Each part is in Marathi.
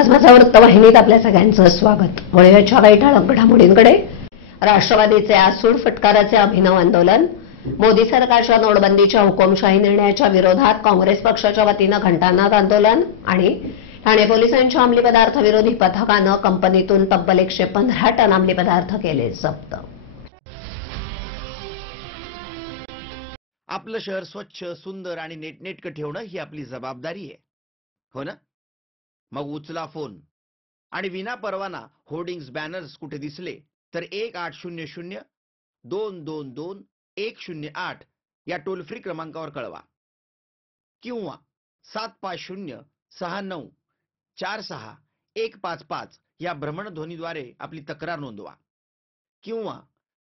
आज माझा वृत्तवाहिनीत आपल्या सगळ्यांचं स्वागत। वळूयाच्या काही ठळक घडामोडींकडे। राष्ट्रवादीचे आसूड फटकाराचे अभिनव आंदोलन। मोदी सरकारच्या नोटबंदीच्या हुकुमशाही निर्णयाच्या विरोधात काँग्रेस पक्षाच्या वतीनं घंटानाद आंदोलन आणि ठाणे पोलिसांच्या अंमली पदार्थ विरोधी पथकानं कंपनीतून तब्बल 115 टन अंमली पदार्थ केले जप्त। आपलं शहर स्वच्छ, सुंदर आणि नेटनेटकं ठेवणं ही आपली जबाबदारी आहे, हो ना? मग उचला फोन आणि विना परवाना होर्डिंग्स, बॅनर्स कुठे दिसले तर 1800-222-108 या टोल फ्री क्रमांकावर कळवा किंवा 7506946155 या भ्रमणध्वनीद्वारे आपली तक्रार नोंदवा किंवा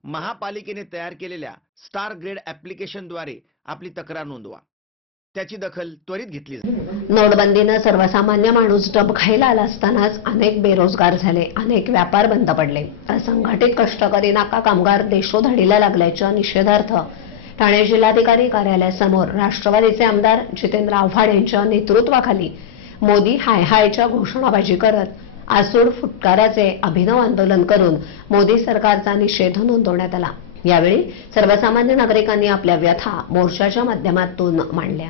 महापालिकेने तयार केलेल्या स्टार ग्रेड ॲप्लिकेशनद्वारे आपली तक्रार नोंदवा। त्याची दखल त्वरित घेतली जाईल। नोटबंदीनं सर्वसामान्य माणूस डबघाईला आला असतानाच अनेक बेरोजगार झाले, अनेक व्यापार बंद पडले। असंघटित कष्टकरी नाका कामगार देशोधडीला लागल्याच्या निषेधार्थ ठाणे जिल्हाधिकारी कार्यालयासमोर राष्ट्रवादीचे आमदार जितेंद्र आव्हाड यांच्या नेतृत्वाखाली मोदी हाय हायच्या घोषणाबाजी करत आसूड फुटकाराचे अभिनव आंदोलन करून मोदी सरकारचा निषेध नोंदवण्यात आला। यावेळी सर्वसामान्य नागरिकांनी आपल्या व्यथा मोर्चाच्या माध्यमातून मांडल्या।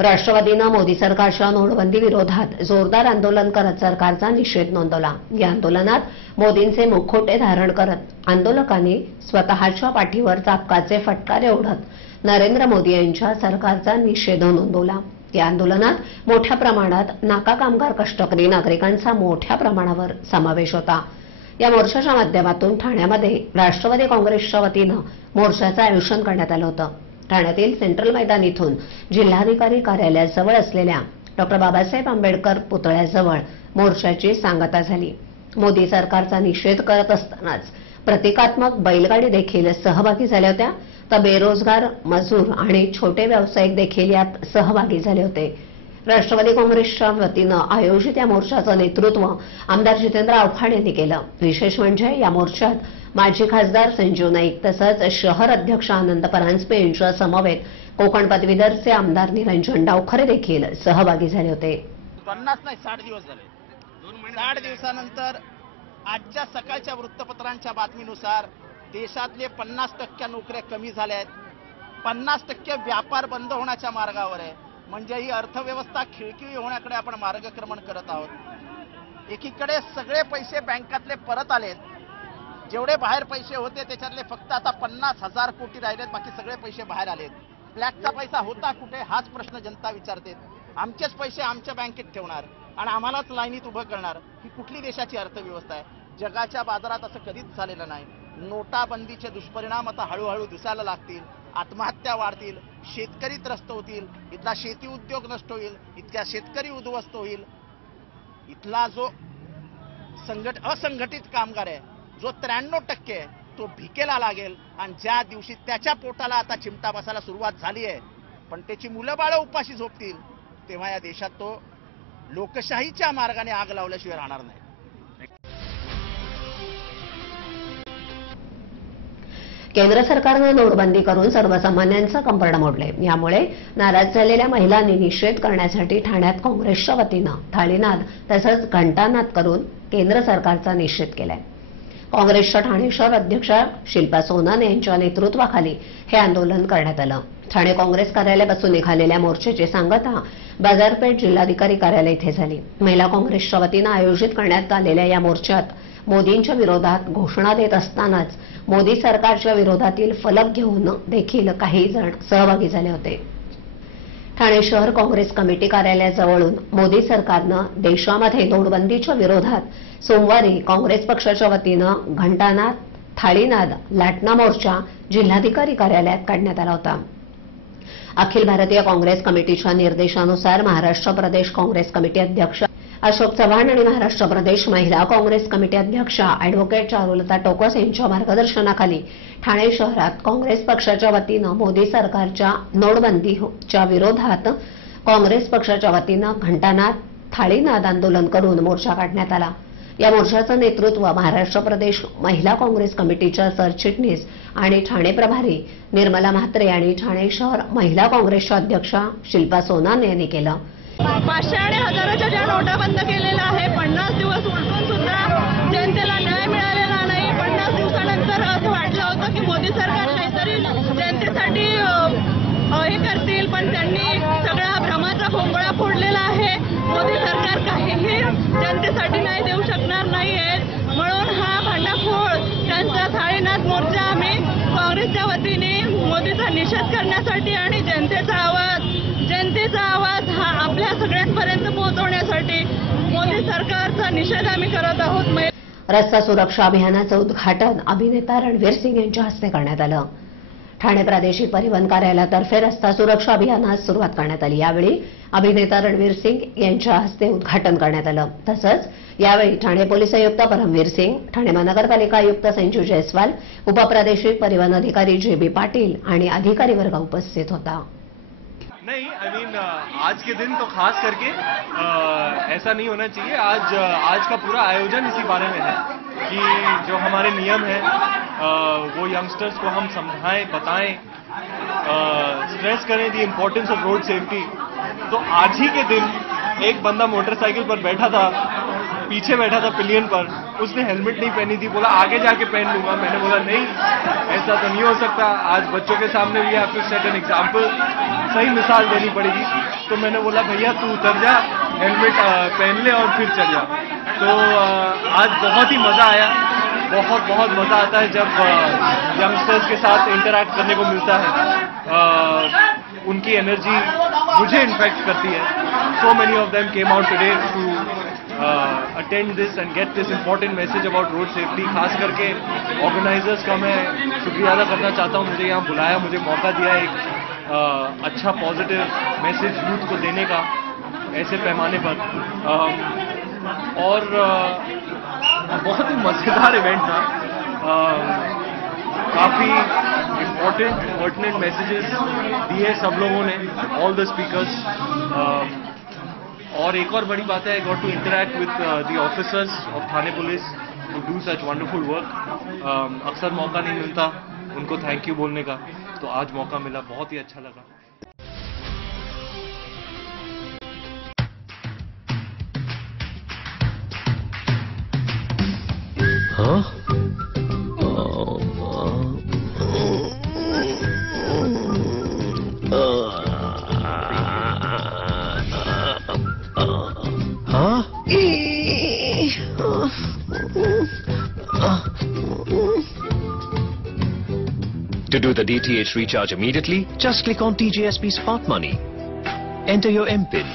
राष्ट्रवादीनं मोदी सरकारच्या नोटबंदी विरोधात जोरदार आंदोलन करत सरकारचा निषेध नोंदवला। या आंदोलनात मोदींचे मुखवटे धारण करत आंदोलकांनी स्वतःच्या पाठीवर चाबकाचे फटकारे ओढत नरेंद्र मोदी यांच्या सरकारचा निषेध नोंदवला। या आंदोलनात मोठ्या प्रमाणात नाका कामगार कष्टकरी नागरिकांचा मोठ्या प्रमाणावर समावेश होता। या मोर्चाच्या माध्यमातून ठाण्यामध्ये राष्ट्रवादी काँग्रेसच्या वतीनं मोर्चाचं आयोजन करण्यात आलं होतं। ठाण्यातील सेंट्रल मैदान इथून जिल्हाधिकारी कार्यालयाजवळ असलेल्या डॉ. बाबासाहेब आंबेडकर पुतळ्याजवळ मोर्चाची सांगता झाली। मोदी सरकारचा निषेध करत असतानाच प्रतिकात्मक बैलगाडी देखील सहभागी झाल्या होत्या, तर बेरोजगार मजूर आणि छोटे व्यावसायिक देखील यात सहभागी झाले होते। राष्ट्रवादी काँग्रेसच्या वतीनं आयोजित या मोर्चाचं नेतृत्व आमदार जितेंद्र आव्हाड यांनी केलं। विशेष म्हणजे या मोर्चात माजी खासदार संजीव नाईक तसंच शहर अध्यक्ष आनंद परांजपे यांच्या समवेत कोकण पदवीधरचे आमदार निरंजन डावखरे देखील सहभागी झाले होते। 50 नाही 60 दिवस झाले। 60 दिवसानंतर आजच्या सकाळच्या वृत्तपत्रांच्या बातमीनुसार देशातले 50% नोकऱ्या कमी झाल्या आहेत, 50% व्यापार बंद होण्याच्या मार्गावर आहे। म्हणजे ही अर्थव्यवस्था खिळखिळी होण्याकडे आपण मार्गक्रमण करत आहोत। एकीकडे सगळे पैसे बँकातले परत आलेत, जेवढे बाहेर पैसे होते त्याच्यातले फक्त आता 50,000 कोटी राहिलेत, बाकी सगळे पैसे बाहेर आलेत। ब्लॅकचा पैसा होता कुठे हाच प्रश्न जनता विचारते। आमचेच पैसे आमच्या बँकेत ठेवणार आणि आम्हालाच लाईनीत उभं करणार, ही कुठली देशाची अर्थव्यवस्था आहे? जगाच्या बाजारात असं कधीच झालेलं नाही। नोटाबंदीचे दुष्परिणाम आता हळूहळू दिसायला लागतील, आत्महत्या वाढतील, शेतकरी त्रस्त होतील, इथला शेती उद्योग नष्ट होईल, इतक्या शेतकरी उद्ध्वस्त होईल, इथला जो असंघटित कामगार आहे जो 93% आहे तो भिकेला लागेल आणि ज्या दिवशी त्याच्या पोटाला आता चिमटा बसायला सुरुवात झाली आहे पण त्याची मुलं बाळं उपाशी झोपतील तेव्हा या देशात तो लोकशाहीच्या मार्गाने आग लावल्याशिवाय राहणार नाही। केंद्र सरकारनं नोटबंदी करून सर्वसामान्यांचं कंबरडं मोडले। यामुळे नाराज झालेल्या महिलांनी निषेध करण्यासाठी ठाण्यात काँग्रेसच्या वतीनं थाळीनाद तसंच घंटानाद करून केंद्र सरकारचा निषेध केलाय। काँग्रेसच्या ठाणे शहर अध्यक्षा शिल्पा सोनाने यांच्या नेतृत्वाखाली हे आंदोलन करण्यात आलं। ठाणे काँग्रेस कार्यालयापासून निघालेल्या मोर्चाची सांगता बाजारपेठ जिल्हाधिकारी कार्यालय इथे झाली। महिला काँग्रेसच्या वतीनं आयोजित करण्यात आलेल्या या मोर्चात मोदींच्या विरोधात घोषणा देत असतानाच मोदी सरकारच्या विरोधातील फलक घेऊन देखील काही जण सहभागी झाले होते। ठाणे शहर काँग्रेस कमिटी कार्यालयाजवळून मोदी सरकारनं देशामध्ये नोटबंदीच्या विरोधात सोमवारी काँग्रेस पक्षाच्या वतीनं घंटानाद, थाळीनाद, लाटणा मोर्चा जिल्हाधिकारी कार्यालयात काढण्यात आला होता। अखिल भारतीय काँग्रेस कमिटीच्या निर्देशानुसार महाराष्ट्र प्रदेश काँग्रेस कमिटी अध्यक्ष अशोक चव्हाण आणि महाराष्ट्र प्रदेश महिला काँग्रेस कमिटी अध्यक्षा अॅडव्होकेट चारुलता टोकस यांच्या मार्गदर्शनाखाली ठाणे शहरात काँग्रेस पक्षाच्या वतीनं मोदी सरकारच्या नोटबंदीच्या विरोधात काँग्रेस पक्षाच्या वतीनं घंटानाद, थाळीनाद आंदोलन करून मोर्चा काढण्यात आला। या मोर्चाचं नेतृत्व महाराष्ट्र प्रदेश महिला काँग्रेस कमिटीच्या सरचिटणीस आणि ठाणे प्रभारी निर्मला म्हात्रे आणि ठाणे शहर महिला काँग्रेसच्या अध्यक्षा शिल्पा सोनाने यांनी केलं। 500 आणि 1000च्या ज्या नोटा बंद केलेल्या आहे, 50 दिवस उलटून सुद्धा जनतेला न्याय मिळालेला नाही. 50 दिवसानंतर असं वाटलं होतं की मोदी सरकार काहीतरी जनतेसाठी हे करतील, पण त्यांनी सगळा भ्रमाचा भोंगळा फोडलेला आहे. मोदी सरकार काहीही जनतेसाठी न्याय देऊ शकणार नाहीये. म्हणून हा भांडाफोड त्यांचा थाळीनाथ मोर्चा आम्ही काँग्रेसच्या वतीने मोदीचा निषेध करण्यासाठी आणि जनतेचा आवाज हा आपल्या सगळ्यांपर्यंत पोहोचवण्यासाठी मोदी सरकारचा निषेध आम्ही करत आहोत. रस्ता सुरक्षा अभियानाचं उद्घाटन अभिनेता रणवीर सिंग यांच्या हस्ते करण्यात आलं. ठाणे प्रादेशिक परिवहन कार्यालयातर्फे रस्ता सुरक्षा अभियानास सुरुवात करण्यात आली. यावेळी अभिनेता रणवीर सिंग यांच्या हस्ते उद्घाटन करण्यात आलं. तसंच यावेळी ठाणे पोलीस आयुक्त परमवीर सिंग, ठाणे महानगरपालिका आयुक्त संजू जयस्वाल, उपप्रादेशिक परिवहन अधिकारी जे.बी. पाटील आणि अधिकारी वर्ग उपस्थित होता. नहीं, आई मीन आज के दिन तो खास करके ऐसा नहीं होना चाहिए. आज का पूरा आयोजन इसी बारे में है कि जो हमारे नियम हैं वो यंगस्टर्स को हम समझाएं, बताएं, स्ट्रेस करें दी इम्पोर्टेंस ऑफ रोड सेफ्टी. तो आज ही के दिन एक बंदा मोटरसाइकिल पर बैठा था, पीछे बैठा था पिलियन पर, उसने हेलमेट नहीं पहनी थी, बोला आगे जाके पहन लूंगा. मैंने बोला नहीं, ऐसा तो नहीं हो सकता. आज बच्चों के सामने भी have to set an example, सही मिसाल देनी पड़ेगी. तो मैंने बोला भैया तू उतर जा, हेलमेट पहन ले और फिर चल जा. तो आज बहुत ही मजा आया. बहुत मजा आता है जब यंगस्टर्स के साथ इंटरैक्ट करने को मिलता है. उनकी एनर्जी मुझे इन्फेक्ट करती है. So many of them came out today to attend this and get this important message about road safety. खास करके ऑर्गेनाइजर्स का मैं शुक्रिया अदा करना चाहता हूँ. मुझे यहाँ बुलाया, मुझे मौका दिया एक अच्छा पॉजिटिव मैसेज यूथ को देने का ऐसे पैमाने पर. और बहुत ही मज़ेदार इवेंट था. काफ़ी इम्पोर्टेंट पर्टिनेंट मैसेजेस दिए सब लोगों ने, ऑल द स्पीकर्स. और एक और बड़ी बात है, I got to interact with the officers of Thane police to do such wonderful work. अक्सर मौका नहीं मिलता उनको थैंक यू बोलने का, तो आज मौका मिला, बहुत ही अच्छा लगा. Huh? To do the DTH recharge immediately, just click on TJSP Smart Money. Enter your MPIN.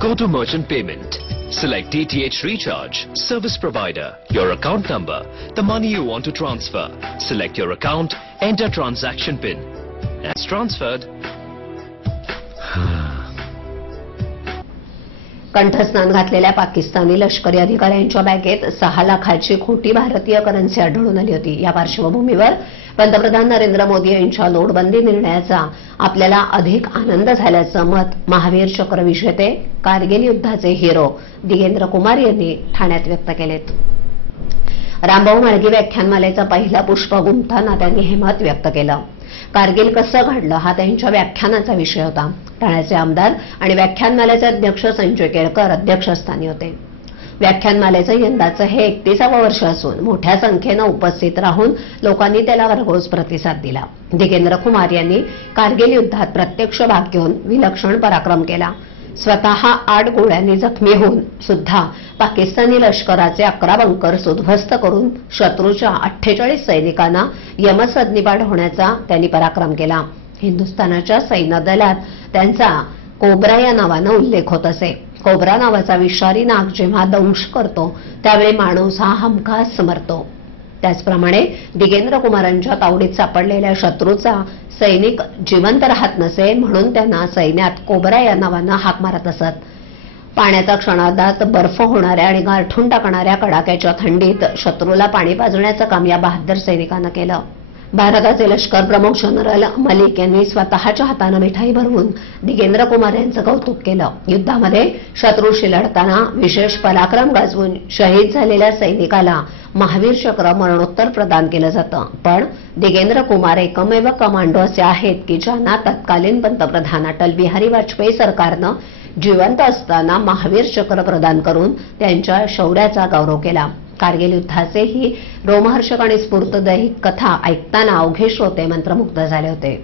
Go to Merchant Payment. Select DTH Recharge, Service Provider, your account number, the money you want to transfer. Select your account, enter transaction PIN. As transferred. कंठस्नान घातलेल्या पाकिस्तानी लष्करी अधिकाऱ्यांच्या बॅगेत 6 लाखाची खोटी भारतीय करन्सी आढळून आली होती. या पार्श्वभूमीवर पंतप्रधान नरेंद्र मोदी यांच्या नोटबंदी निर्णयाचा आपल्याला अधिक आनंद झाल्याचं मत महावीर चक्र विजेते, कारगिल युद्धाचे हिरो दिगेंद्र कुमार यांनी ठाण्यात व्यक्त केलेत. रामभाऊ म्हाळगी व्याख्यानमालेचा पहिला पुष्प गुंफताना त्यांनी हे मत व्यक्त केलं. कारगिल कसं घडलं हा त्यांच्या व्याख्यानाचा विषय होता. ठाण्याचे आमदार आणि व्याख्यानमालेचे अध्यक्ष संजय केळकर अध्यक्षस्थानी होते. व्याख्यानमालेचं यंदाचं हे 31वं वर्ष असून मोठ्या संख्येनं उपस्थित राहून लोकांनी त्याला भरघोस प्रतिसाद दिला. दिगेंद्र कुमार यांनी कारगिल युद्धात प्रत्यक्ष भाग घेऊन विलक्षण पराक्रम केला. स्वतः 8 गोळ्यांनी जखमी होऊन सुद्धा पाकिस्तानी लष्कराचे 11 बंकर्स उद्ध्वस्त करून शत्रूच्या 48 सैनिकांना यमसदनिपात होण्याचा त्यांनी पराक्रम केला. हिंदुस्थानाच्या सैन्य दलात त्यांचा कोब्रा या नावानं उल्लेख होत असे. कोब्रा नावाचा विषारी नाग जेव्हा दंश करतो त्यावेळी माणूस हा हमखास मरतो. त्याचप्रमाणे दिगेंद्र कुमारांच्या तावडीत सापडलेल्या शत्रूचा सैनिक जिवंत राहत नसे म्हणून त्यांना सैन्यात कोब्रा या नावानं हाक मारत असत. पाण्याचा क्षणार्धात बर्फ होणाऱ्या आणि गारठून टाकणाऱ्या कडाक्याच्या थंडीत शत्रूला पाणी पाजण्याचं काम या बहादर सैनिकांनं केलं. भारताचे लष्कर प्रमुख जनरल मलिक यांनी स्वतःच्या हातानं मिठाई भरवून दिगेंद्र कुमार यांचं कौतुक केलं. युद्धामध्ये शत्रूशी लढताना विशेष पराक्रम गाजवून शहीद झालेल्या सैनिकाला महावीर चक्र मरणोत्तर प्रदान केलं जातं. पण दिगेंद्र कुमार एकमेव कमांडो असे आहेत की ज्यांना तत्कालीन पंतप्रधान अटल बिहारी वाजपेयी सरकारनं जिवंत असताना महावीर चक्र प्रदान करून त्यांच्या शौर्याचा गौरव केला. कारगिल युद्धाचे ही रोमहर्षक आणि स्फूर्तदायी कथा ऐकताना अवघे श्रोते मंत्रमुग्ध झाले होते.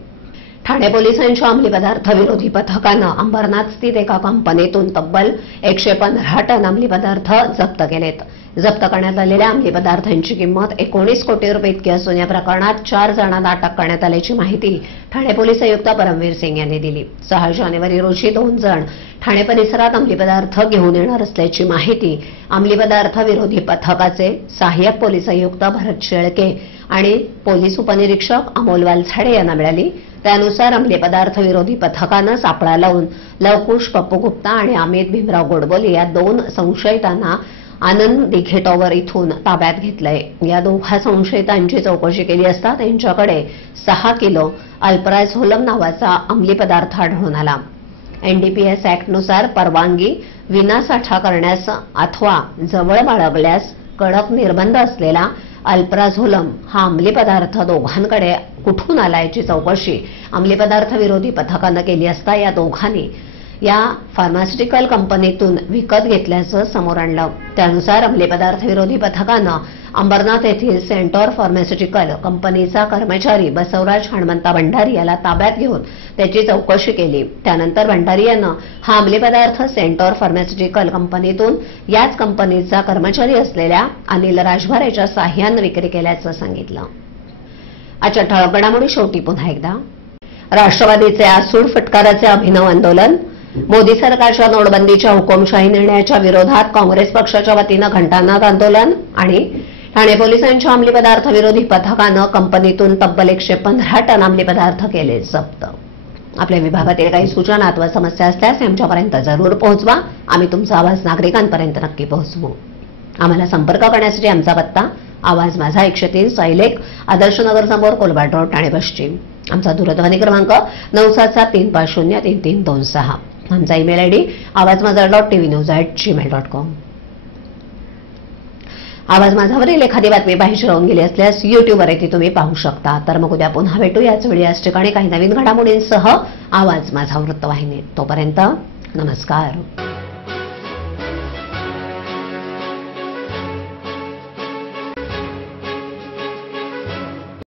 ठाणे पोलिसांच्या अंमली पदार्थ विरोधी पथकानं अंबरनाथ स्थित एका कंपनीतून तब्बल 115 टन अंमली पदार्थ जप्त केलेत. जप्त करण्यात आलेल्या अंमली पदार्थांची किंमत 19 कोटी रुपये इतकी असून या प्रकरणात 4 जणांना अटक करण्यात आल्याची माहिती ठाणे पोलीस आयुक्त परमवीर सिंग यांनी दिली. 6 जानेवारी रोजी 2 जण ठाणे परिसरात अंमली पदार्थ घेऊन येणार असल्याची माहिती अंमली पदार्थ विरोधी पथकाचे सहाय्यक पोलीस आयुक्त भरत शेळके आणि पोलीस उपनिरीक्षक अमोल वालछाडे यांना मिळाली. त्यानुसार अंमली पदार्थ विरोधी पथकानं सापळा लावून लवकुश पप्पू गुप्ता आणि अमित भीमराव गोडबोले या 2 संशयितांना आनंद दिघे टॉवर इथून ताब्यात घेतलंय. या दोघा संशयितांची चौकशी केली असता त्यांच्याकडे 6 किलो अल्प्राझोलम नावाचा अंमली पदार्थ आढळून आला. एनडीपीएस ऍक्टनुसार परवानगी विनासाठा करण्यास अथवा जवळ बाळगल्यास कडक निर्बंध असलेला अल्प्राझोलम हा अंमली पदार्थ दोघांकडे कुठून आला याची चौकशी अंमली पदार्थ विरोधी पथकानं केली असता या दोघांनी या फार्मास्युटिकल कंपनीतून विकत घेतल्याचं समोर आणलं. त्यानुसार अंमली पदार्थ विरोधी पथकानं अंबरनाथ येथील सेंटॉर फार्मास्युटिकल कंपनीचा कर्मचारी बसवराज हणमंता भंडारी याला ताब्यात घेऊन त्याची चौकशी केली. त्यानंतर भंडारी यानं हा अंमली पदार्थ सेंटॉर फार्मास्युटिकल कंपनीतून याच कंपनीचा कर्मचारी असलेल्या अनिल राजभर याच्या साह्यानं विक्री केल्याचं सांगितलं. आजच्या ठळक घडामोडी शेवटी पुन्हा एकदा. राष्ट्रवादीचे आसूड फटकाराचे अभिनव आंदोलन. मोदी सरकारच्या नोटबंदीच्या हुकुमशाही निर्णयाच्या विरोधात काँग्रेस पक्षाच्या वतीनं घंटानाद आंदोलन. आणि ठाणे पोलिसांच्या अंमली पदार्थ विरोधी पथकानं कंपनीतून तब्बल 115 टन अंमली पदार्थ केले जप्त. आपल्या विभागातील काही सूचना अथवा समस्या असल्यास आमच्यापर्यंत जरूर पोहोचवा. आम्ही तुमचा आवाज नागरिकांपर्यंत नक्की पोहोचवू. आम्हाला संपर्क करण्यासाठी आमचा पत्ता आवाज माझा 103 सायलेक आदर्शनगर समोर कोलबाड रोड ठाणे पश्चिम. आमचा दूरध्वनी क्रमांक 9773033326. आमचा ईमेल आयडी awazmaza.tvnews@gmail.com. आवाज माझावरील एखादी बातमी पाहिजे राहून गेली असल्यास युट्यूबवर ती तुम्ही पाहू शकता. तर मग उद्या पुन्हा भेटू याच वेळी याच ठिकाणी काही नवीन घडामोडींसह आवाज माझा वृत्तवाहिनी. तोपर्यंत नमस्कार.